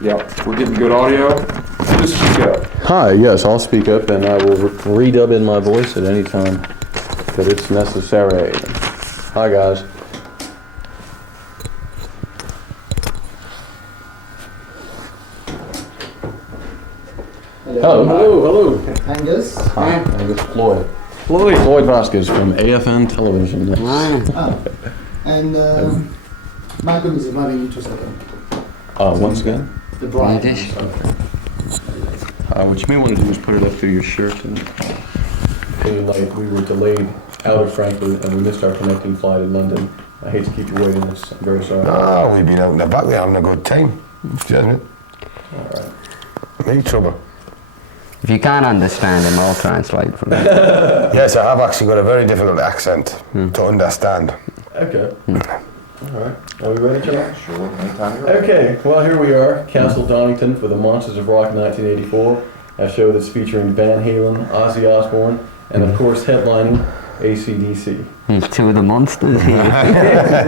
Yep, we're getting good audio. Just speak up. Hi, yes, I'll speak up and I will redub in my voice at any time that it's necessary. Hi, guys. Hello. Angus. Hi, Angus Floyd Vasquez from AFN Television. And Malcolm is very interesting. Once again? The bride. What you may want to do is put it up through your shirt. And feel like we were delayed out of Frankfurt and we missed our connecting flight in London. I hate to keep you waiting. I'm very sorry. Oh, we've been out in the back, we're having a good time. Cheers, mate. All right. No trouble. If you can't understand him, I'll translate for you. Yes, I have actually got a very difficult accent to understand. Okay. All right. Are we ready, Trent? Sure, anytime you're ready. Okay. Well, here we are, Castle Donington for the Monsters of Rock 1984, a show that's featuring Van Halen, Ozzy Osborne, and of course headlining AC/DC. He's two of the monsters here.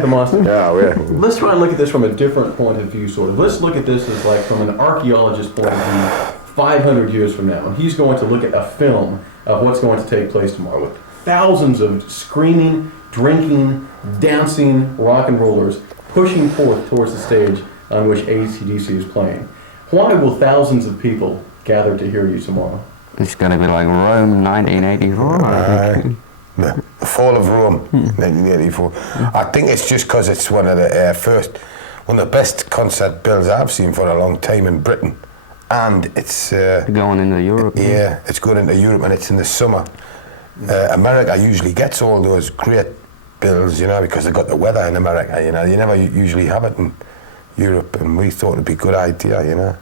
The Monsters. Yeah, we're... Let's try and look at this from a different point of view, sort of. Let's look at this as like from an archaeologist's point of view, 500 years from now. And he's going to look at a film of what's going to take place tomorrow with thousands of screaming, drinking, dancing rock and rollers pushing forth towards the stage on which AC/DC is playing. Why will thousands of people gather to hear you tomorrow? It's going to be like Rome 1984, I think. The fall of Rome, 1984. I think it's just because it's one of the best concert bills I've seen for a long time in Britain. And it's... Going into Europe. Yeah, it's going into Europe and it's in the summer. America usually gets all those great bills, you know, because they've got the weather in America, you know. You never usually have it in Europe, and we thought it'd be a good idea, you know.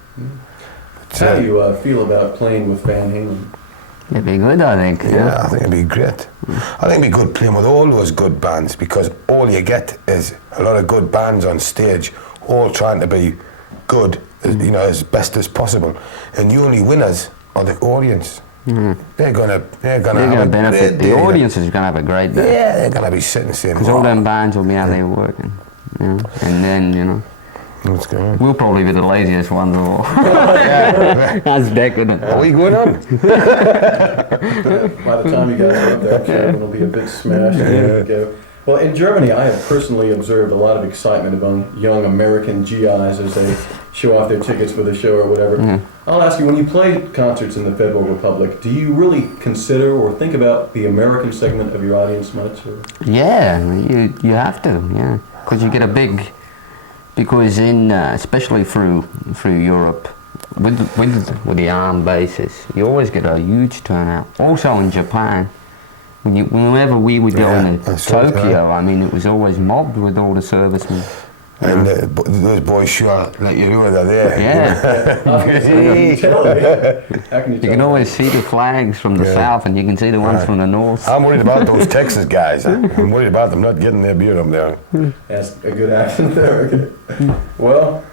But, How do you feel about playing with Van Halen? It'd be good, I think. Yeah, I think it'd be great. I think it'd be good playing with all those good bands, because all you get is a lot of good bands on stage, all trying to be good, you know, as best as possible. And the only winners are the audience. They're gonna benefit. The audience is gonna have a great day. Yeah, they're gonna be sitting saying, because all them bands will be out there working, you know? And then, you know, what's going on? we'll probably be the laziest ones of all. That's decadent. Are we going on? By the time you guys are up there, I'm sure it'll be a bit smashed. Yeah. Well, in Germany, I have personally observed a lot of excitement among young American GIs as they show off their tickets for the show or whatever. I'll ask you, when you play concerts in the Federal Republic, do you really consider or think about the American segment of your audience much? Or? Yeah, you have to, yeah, because you get a big, because in especially through Europe, with the armed bases, you always get a huge turnout. Also in Japan, whenever we would go into Tokyo, I mean, it was always mobbed with all the servicemen. And those boys sure let you know they're there. Yeah. How can you tell? You can always see the flags from the south, and you can see the ones from the north. I'm worried about those Texas guys. I'm worried about them not getting their beer up there. That's a good accent there. Okay. Well,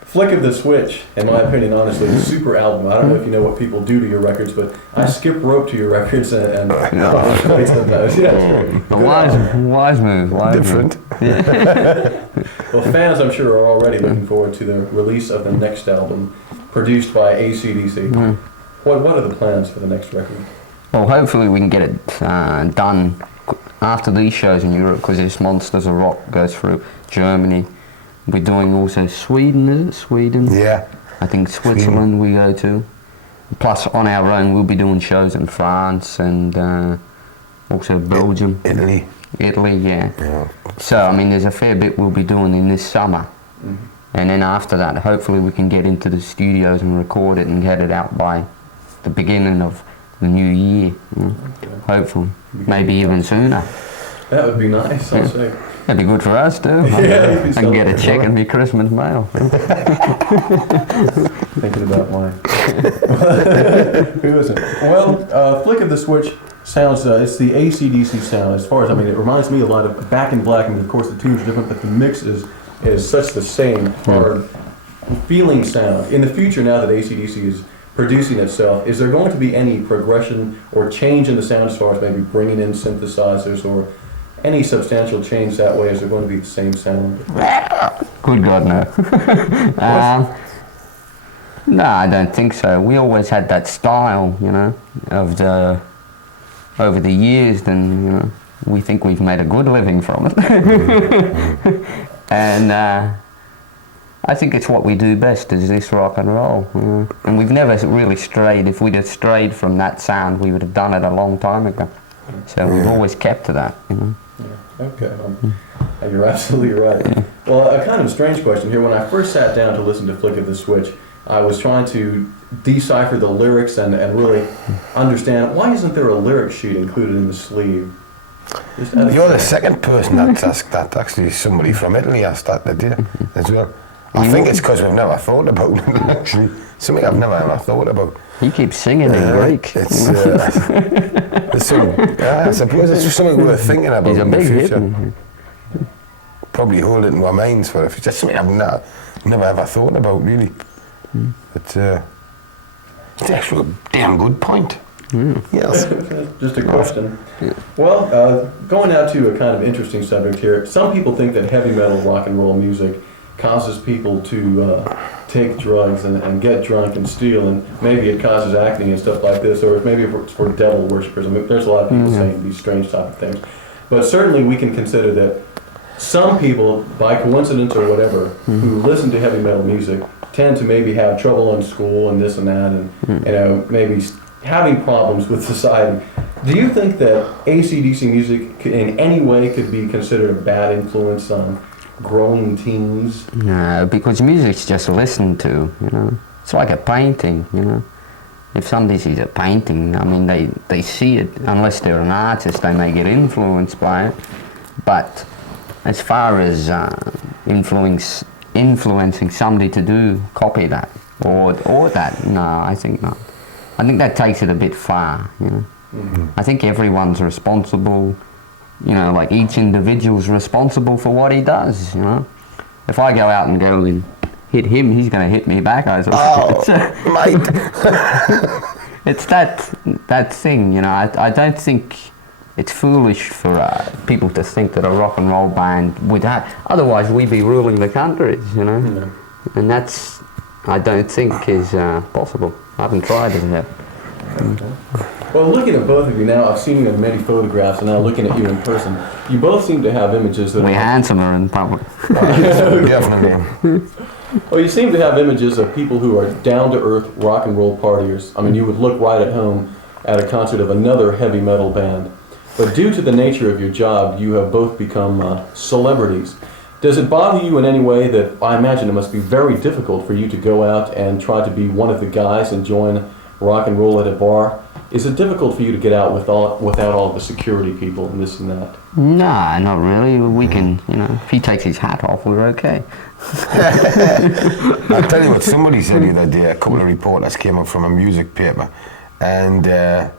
flick of the switch, in my opinion, honestly, the super album. I don't know if you know what people do to your records, but I skip rope to your records and place them those. Yeah, A wise move. Different. Well, fans, I'm sure, are already looking forward to the release of the next album, produced by AC/DC. What are the plans for the next record? Well, hopefully we can get it done after these shows in Europe, because this Monsters of Rock goes through Germany. We're doing also Sweden, is it? Sweden? Yeah. I think Switzerland we go to. Plus, on our own, we'll be doing shows in France and also Belgium. Italy, yeah. So, I mean, there's a fair bit we'll be doing in this summer. And then after that, hopefully we can get into the studios and record it and get it out by the beginning of the new year. Hopefully. Maybe even sooner. That would be nice, I'll say. That'd be good for us too. I can get a check in my Christmas mail. Thinking about mine. Who isn't? Well, Flick of the Switch sounds, it's the AC/DC sound. As far as, I mean, it reminds me a lot of Back in Black, and of course the tune's different, but the mix is such the same hard feeling sound. In the future, now that AC/DC is producing itself, is there going to be any progression or change in the sound as far as maybe bringing in synthesizers or any substantial change that way? Is there going to be the same sound? Good God, no. No, I don't think so. We always had that style, you know, over the years, and you know, we think we've made a good living from it. And I think it's what we do best, is this rock and roll. You know? And we've never really strayed. If we'd have strayed from that sound, we would have done it a long time ago. So we've always kept to that, you know. Yeah. Okay. You're absolutely right. Well, a kind of strange question here. When I first sat down to listen to Flick of the Switch, I was trying to decipher the lyrics and really understand, why isn't there a lyric sheet included in the sleeve? You're the second person that's asked that. Actually, somebody from Italy asked that today as well. I think it's because we've never thought about it, actually. Something I've never ever thought about. He keeps singing in Greek. It's, I suppose it's just something we're thinking about He's a in the big future. hit. Probably hold it in our minds for the future. It's something I've never ever thought about, really. It's actually a damn good point. Yes. Just a question. Well, going out to a kind of interesting subject here. Some people think that heavy metal rock and roll music causes people to take drugs and get drunk and steal, and maybe it causes acne and stuff like this, or maybe it's for devil worshippers. I mean, there's a lot of people saying these strange type of things. But certainly we can consider that some people, by coincidence or whatever, who listen to heavy metal music tend to maybe have trouble in school and this and that, and you know, maybe having problems with society. Do you think that AC/DC music in any way could be considered a bad influence on growing teens? No, because music's just listened to, you know. It's like a painting, you know. If somebody sees a painting, I mean, they see it. Unless they're an artist, they may get influenced by it. But as far as influencing somebody to copy that, or that, no, I think not. I think that takes it a bit far, you know. I think everyone's responsible, you know, like each individual's responsible for what he does, you know. If I go out and go and hit him, he's going to hit me back. Mate. It's that thing, you know. I don't think it's foolish for people to think that a rock and roll band would have, otherwise we'd be ruling the countries, you know. And that's, I don't think is possible. I haven't tried it yet. Well, looking at both of you now, I've seen you in many photographs, and now looking at you in person, you both seem to have images that We're handsomer in public. Definitely. Well, you seem to have images of people who are down-to-earth rock and roll partiers. I mean, you would look right at home at a concert of another heavy metal band. But due to the nature of your job, you have both become celebrities. Does it bother you in any way that, I imagine it must be very difficult for you to go out and try to be one of the guys and join rock and roll at a bar? Is it difficult for you to get out without all the security people and this and that? Nah, not really. We can, you know, if he takes his hat off, we're okay. I'll tell you what somebody said the other day. A couple of reporters came up from a music paper, and a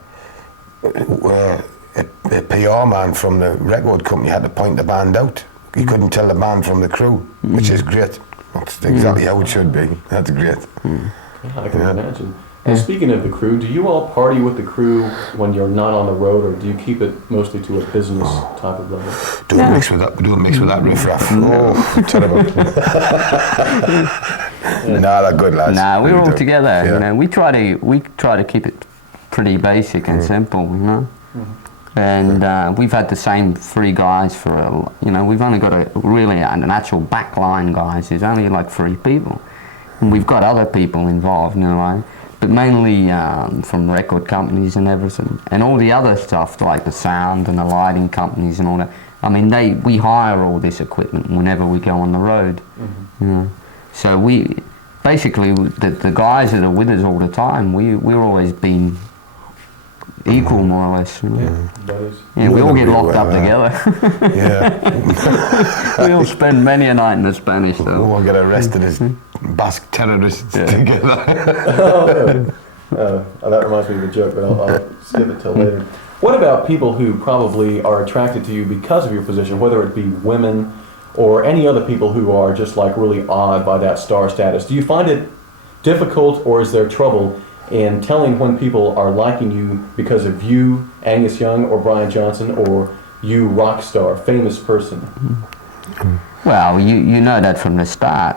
PR man from the record company had to point the band out. He couldn't tell the band from the crew, which is great. That's exactly how it should be. That's great. Yeah, I can imagine. Well, speaking of the crew, do you all party with the crew when you're not on the road, or do you keep it mostly to a business type of level? Don't mix with that. Don't mix with that riffraff. Oh, terrible. Nah, they're good lads. Nah, we're all together. Yeah. You know, we try to keep it pretty basic and simple. You know, and we've had the same three guys for you know, we've only got an actual backline guys. There's only like 3 people, and we've got other people involved. You know, like. But mainly from record companies and everything, and all the other stuff like the sound and the lighting companies and all that. I mean, we hire all this equipment whenever we go on the road. You know? So we basically the guys that are with us all the time. We're always been equal, more or less. You know? Yeah, we all get locked up together. Yeah. We all spend many a night in the Spanish, though. We all get arrested as Basque terrorists together. That reminds me of a joke, but I'll skip it till later. What about people who probably are attracted to you because of your position, whether it be women or any other people who are just like really awed by that star status? Do you find it difficult, or is there trouble in telling when people are liking you because of you, Angus Young, or Brian Johnson, or you, rock star, famous person? Well, you know that from the start.